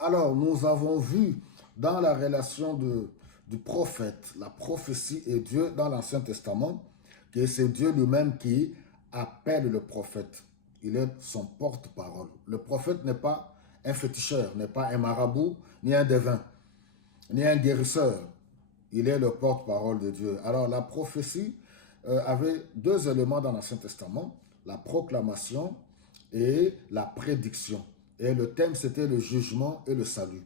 Alors, nous avons vu dans la relation du prophète, la prophétie et Dieu dans l'Ancien Testament, que c'est Dieu lui-même qui appelle le prophète. Il est son porte-parole. Le prophète n'est pas un féticheur, n'est pas un marabout, ni un devin, ni un guérisseur. Il est le porte-parole de Dieu. Alors, la prophétie avait deux éléments dans l'Ancien Testament, la proclamation et la prédiction. Et le thème, c'était le jugement et le salut.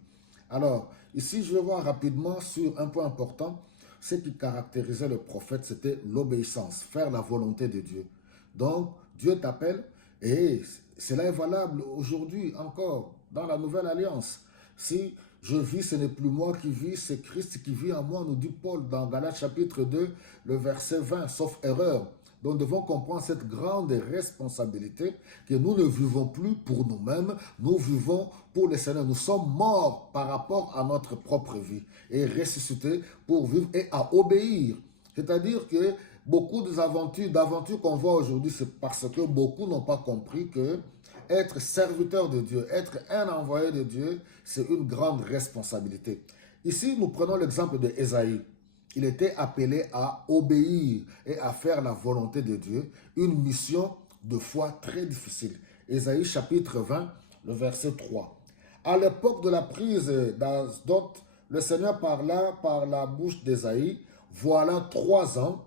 Alors, ici, je vais voir rapidement sur un point important. Ce qui caractérisait le prophète, c'était l'obéissance, faire la volonté de Dieu. Donc, Dieu t'appelle et cela est valable aujourd'hui encore dans la nouvelle alliance. Si je vis, ce n'est plus moi qui vis, c'est Christ qui vit en moi, nous dit Paul dans Galates chapitre 2, le verset 20, sauf erreur. Donc nous devons comprendre cette grande responsabilité que nous ne vivons plus pour nous-mêmes, nous vivons pour le Seigneur. Nous sommes morts par rapport à notre propre vie et ressuscités pour vivre et à obéir. C'est-à-dire que beaucoup d'aventures qu'on voit aujourd'hui, c'est parce que beaucoup n'ont pas compris que être serviteur de Dieu, être un envoyé de Dieu, c'est une grande responsabilité. Ici, nous prenons l'exemple de Ésaïe. Il était appelé à obéir et à faire la volonté de Dieu, une mission de foi très difficile. Ésaïe chapitre 20, le verset 3. À l'époque de la prise d'Asdod, le Seigneur parla par la bouche d'Ésaïe, voilà 3 ans,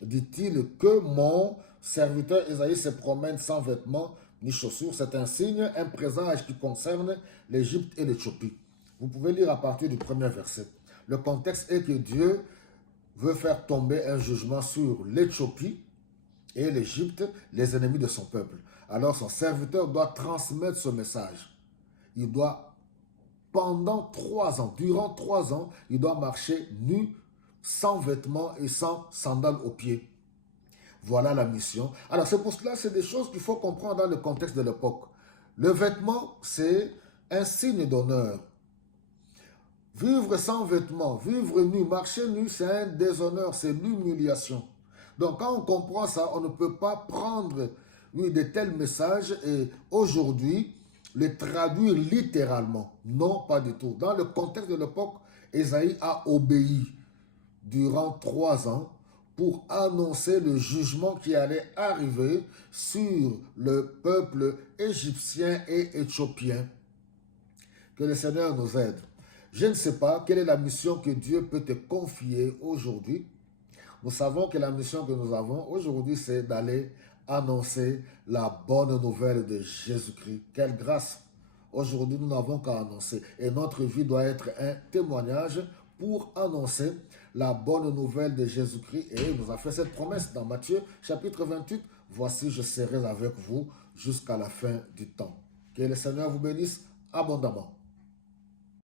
dit-il, que mon serviteur Ésaïe se promène sans vêtements ni chaussures. C'est un signe, un présage qui concerne l'Égypte et l'Éthiopie. Vous pouvez lire à partir du premier verset. Le contexte est que Dieu veut faire tomber un jugement sur l'Éthiopie et l'Égypte, les ennemis de son peuple. Alors son serviteur doit transmettre ce message. Il doit, pendant 3 ans, durant 3 ans, il doit marcher nu, sans vêtements et sans sandales aux pieds. Voilà la mission. Alors c'est pour cela, c'est des choses qu'il faut comprendre dans le contexte de l'époque. Le vêtement, c'est un signe d'honneur. Vivre sans vêtements, vivre nu, marcher nu, c'est un déshonneur, c'est l'humiliation. Donc quand on comprend ça, on ne peut pas prendre de tels messages et aujourd'hui les traduire littéralement. Non, pas du tout. Dans le contexte de l'époque, Ésaïe a obéi durant 3 ans pour annoncer le jugement qui allait arriver sur le peuple égyptien et éthiopien. Que le Seigneur nous aide. Je ne sais pas quelle est la mission que Dieu peut te confier aujourd'hui. Nous savons que la mission que nous avons aujourd'hui, c'est d'aller annoncer la bonne nouvelle de Jésus-Christ. Quelle grâce! Aujourd'hui, nous n'avons qu'à annoncer. Et notre vie doit être un témoignage pour annoncer la bonne nouvelle de Jésus-Christ. Et il nous a fait cette promesse dans Matthieu chapitre 28. Voici, je serai avec vous jusqu'à la fin du temps. Que le Seigneur vous bénisse abondamment.